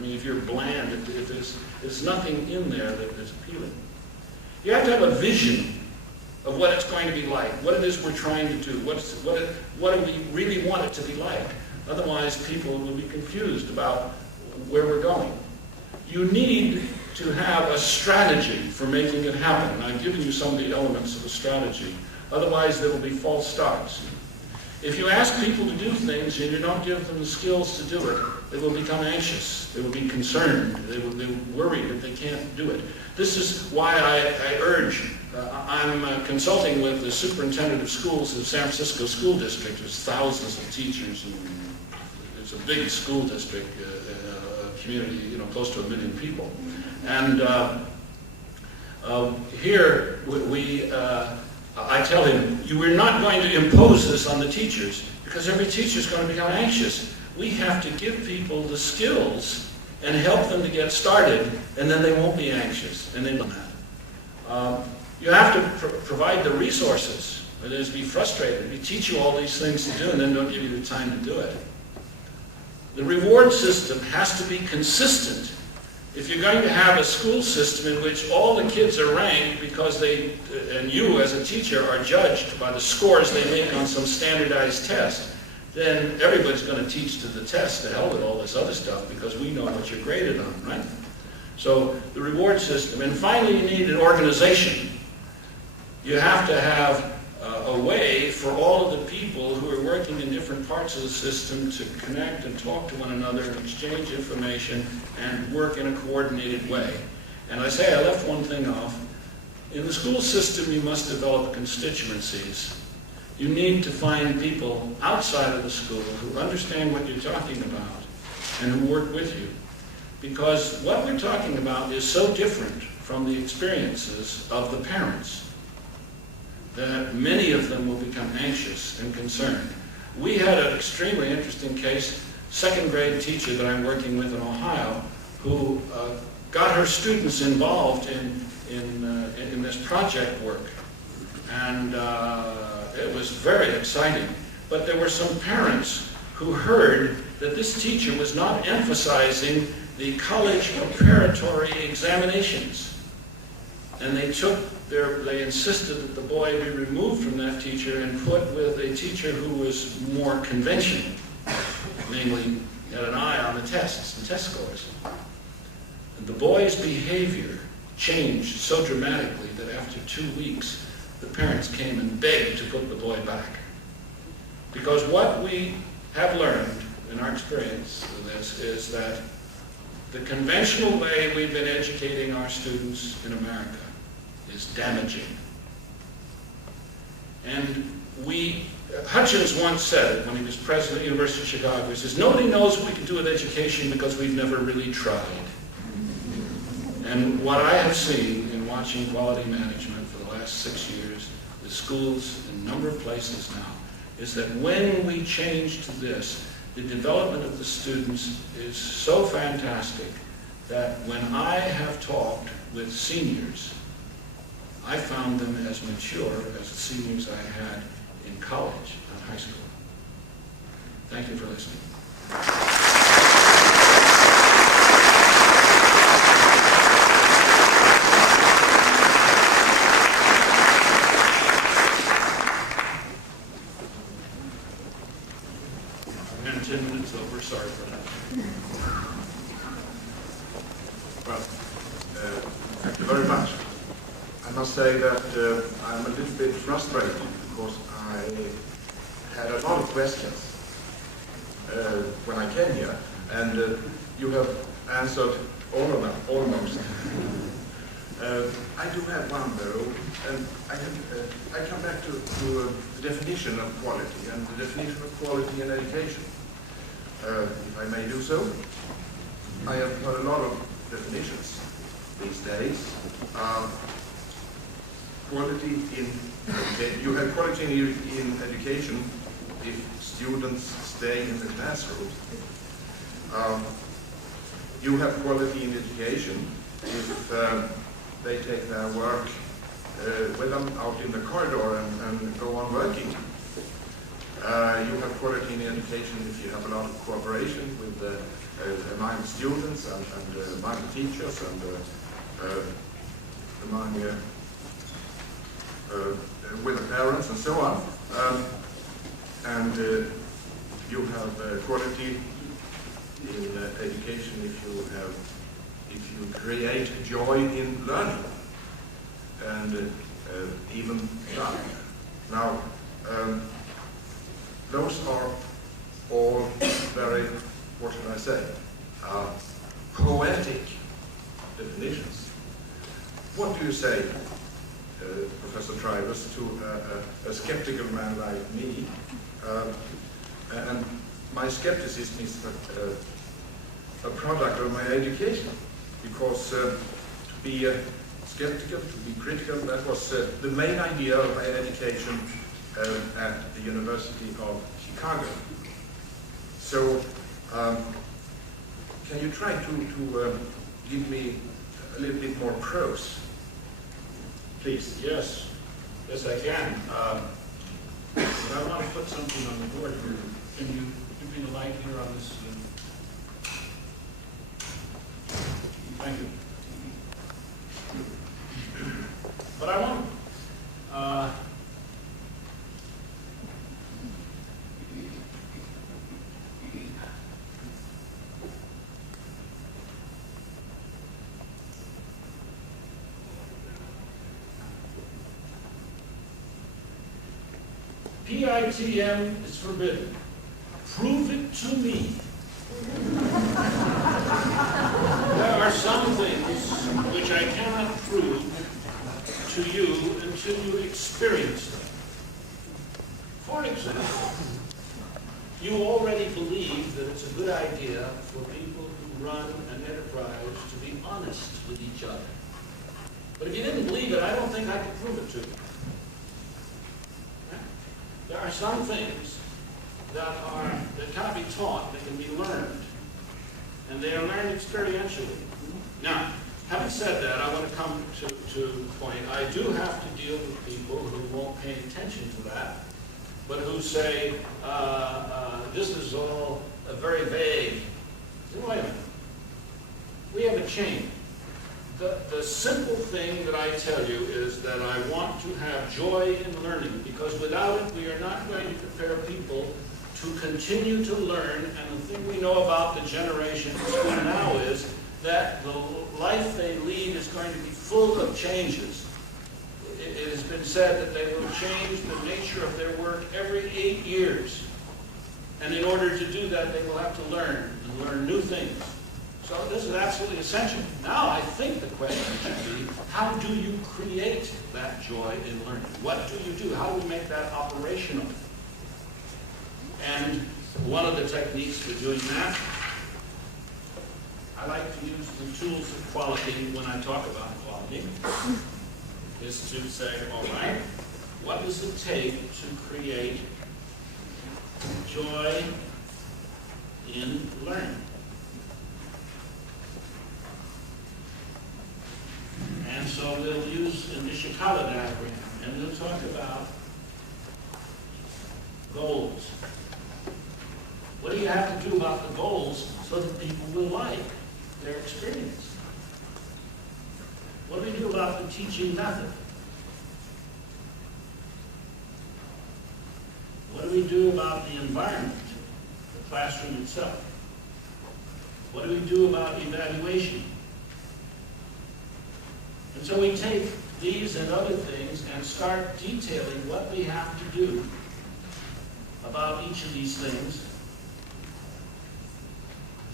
I mean, if you're bland, if there's nothing in there that is appealing. You have to have a vision of what it's going to be like, what it is we're trying to do, what do we really want it to be like. Otherwise, people will be confused about where we're going. You need to have a strategy for making it happen. And I've given you some of the elements of a strategy. Otherwise, there will be false starts. If you ask people to do things and you don't give them the skills to do it, they will become anxious. They will be concerned. They will worry that they can't do it. This is why I urge, I'm consulting with the superintendent of schools in the San Francisco School District. There's thousands of teachers, and it's a big school district, a community, close to 1 million people. And here I tell him, we're not going to impose this on the teachers, because every teacher is going to become anxious. We have to give people the skills and help them to get started, and then they won't be anxious. And then you have to provide the resources. Others be frustrated. We teach you all these things to do and then don't give you the time to do it. The reward system has to be consistent. If you're going to have a school system in which all the kids are ranked because and you as a teacher are judged by the scores they make on some standardized test, then everybody's going to teach to the test, to hell with all this other stuff, because we know what you're graded on, right? So the reward system. And finally, you need an organization. You have to have a way for all of the people who are working in different parts of the system to connect and talk to one another and exchange information and work in a coordinated way. And I say I left one thing off. In the school system, you must develop constituencies. You need to find people outside of the school who understand what you're talking about and who work with you. Because what we're talking about is so different from the experiences of the parents that many of them will become anxious and concerned. We had an extremely interesting case, second grade teacher that I'm working with in Ohio, who got her students involved in this project work. And it was very exciting. But there were some parents who heard that this teacher was not emphasizing the college preparatory examinations. And they insisted that the boy be removed from that teacher and put with a teacher who was more conventional, namely had an eye on the tests and test scores. And the boy's behavior changed so dramatically that after 2 weeks, the parents came and begged to put the boy back. Because what we have learned in our experience with this is that the conventional way we've been educating our students in America is damaging. And Hutchins once said it when he was president of the University of Chicago. He says, nobody knows what we can do with education because we've never really tried. And what I have seen in watching quality management for the last 6 years with schools in a number of places now is that when we change to this, the development of the students is so fantastic that when I have talked with seniors, I found them as mature as the seniors I had in college and high school. Thank you for listening. And 10 minutes over, sorry for that. Well, thank you very much. I must say that I'm a little bit frustrated because I had a lot of questions when I came here, and you have answered all of them, almost. I do have one though, and I come back to the definition of quality and the definition of quality in education. If I may do so, I have heard a lot of definitions these days. Quality you have quality in education if students stay in the classroom. You have quality in education if they take their work with them out in the corridor and go on working. You have quality in education if you have a lot of cooperation with among students and among teachers and among with the parents and so on. And you have quality in education if you create joy in learning and even fun. Now, those are all very, what should I say, poetic definitions. What do you say, Professor Tribus, to a skeptical man like me? And my skepticism is a product of my education, because to be skeptical, to be critical, that was the main idea of my education at the University of Chicago. So, can you try to give me a little bit more prose, please? Yes, yes I can. But I want to put something on the board here. Can you give me the light here on this? Thank you. But I want PITM is forbidden. Prove it to me. There are some things which I cannot prove to you until you experience them. For example, you already believe that it's a good idea for people who run an enterprise to be honest with each other. But if you didn't believe it, I don't think I could prove it to you. There are some things that cannot be taught, they can be learned. And they are learned experientially. Now, having said that, I want to come to the point. I do have to deal with people who won't pay attention to that, but who say, this is all very vague. Wait a minute. We have a chain. The simple thing that I tell you is that I want to have joy in learning, because without it, we are not going to prepare people to continue to learn. And the thing we know about the generation in school now is that the life they lead is going to be full of changes. It has been said that they will change the nature of their work every 8 years. And in order to do that, they will have to learn new things. So this is absolutely essential. Now I think the question should be, how do you create that joy in learning? What do you do? How do we make that operational? And one of the techniques for doing that, I like to use the tools of quality when I talk about quality, is to say, all right, what does it take to create joy in learning? And so we'll use the Ishikawa diagram, and we'll talk about goals. What do you have to do about the goals so that people will like their experience? What do we do about the teaching method? What do we do about the environment, the classroom itself? What do we do about evaluation? And so we take these and other things and start detailing what we have to do about each of these things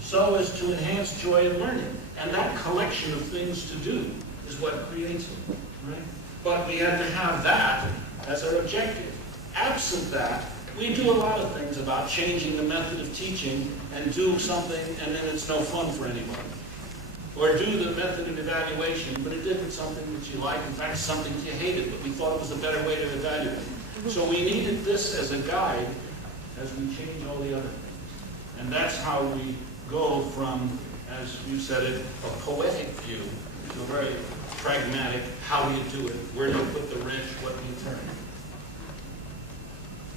so as to enhance joy in learning. And that collection of things to do is what creates it, right? But we have to have that as our objective. Absent that, we do a lot of things about changing the method of teaching and do something and then it's no fun for anyone. Or do the method of evaluation, but it isn't something that you like. In fact, it's something that you hated, but we thought it was a better way to evaluate. So we needed this as a guide as we change all the other things. And that's how we go from, as you said it, a poetic view to a very pragmatic, how do you do it? Where do you put the wrench? What do you turn?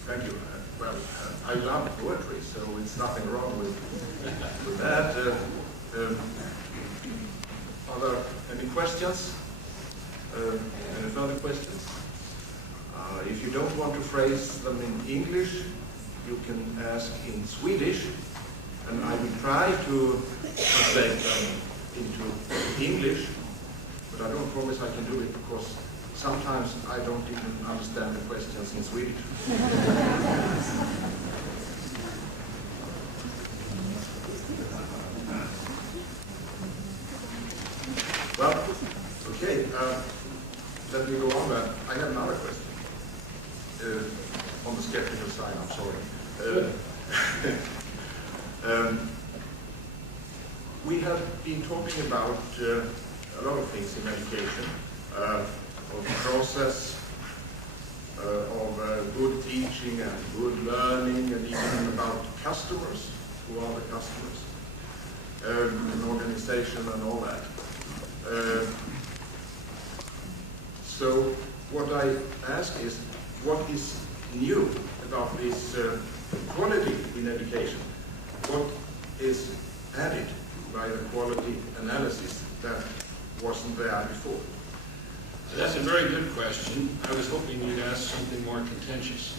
Thank you. well, I love poetry, so it's nothing wrong with that. Are there any questions? Any further questions? If you don't want to phrase them in English, you can ask in Swedish, and I will try to translate them into English, but I don't promise I can do it because sometimes I don't even understand the questions in Swedish. Well, okay, let me go on then. I have another question. On the skeptical side, I'm sorry. We have been talking about a lot of things in education, of process, of good teaching and good learning, and even about customers, who are the customers, an organization and all that. So what I ask is, what is new about this quality in education? What is added by the quality analysis that wasn't there before? That's a very good question. I was hoping you'd ask something more contentious.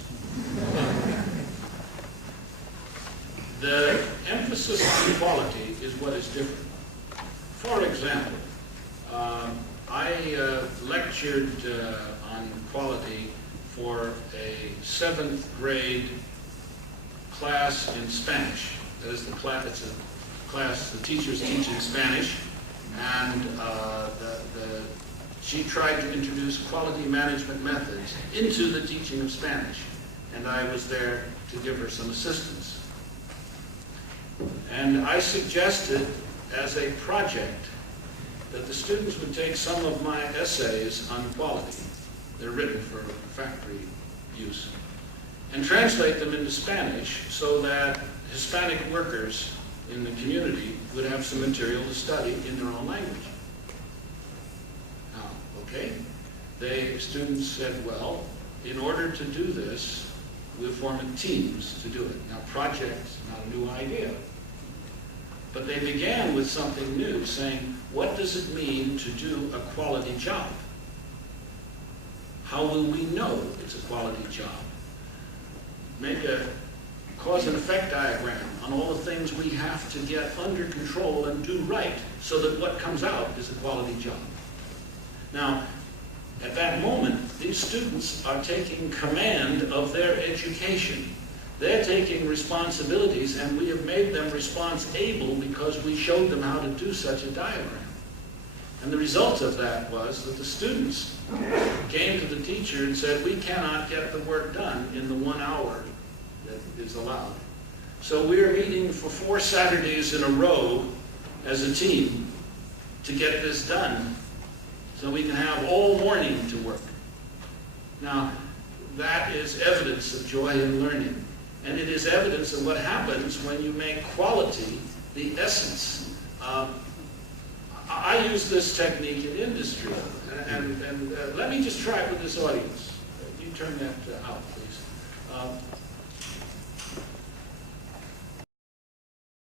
The emphasis on quality is what is different. For example, I lectured on quality for a 7th grade class in Spanish. That is it's a class, the teacher's teaching Spanish, and she tried to introduce quality management methods into the teaching of Spanish, and I was there to give her some assistance. And I suggested as a project that the students would take some of my essays on quality, they're written for factory use, and translate them into Spanish so that Hispanic workers in the community would have some material to study in their own language. Now, okay, students said, well, in order to do this, we're forming teams to do it. Now, project's not a new idea. But they began with something new, saying, what does it mean to do a quality job? How will we know it's a quality job? Make a cause and effect diagram on all the things we have to get under control and do right so that what comes out is a quality job. Now, at that moment, these students are taking command of their education. They're taking responsibilities, and we have made them response-able because we showed them how to do such a diagram. And the result of that was that the students came to the teacher and said, we cannot get the work done in the 1 hour that is allowed. So we're meeting for 4 Saturdays in a row as a team to get this done so we can have all morning to work. Now, that is evidence of joy in learning. And it is evidence of what happens when you make quality the essence. I use this technique in industry, and let me just try it with this audience. You turn that out, please.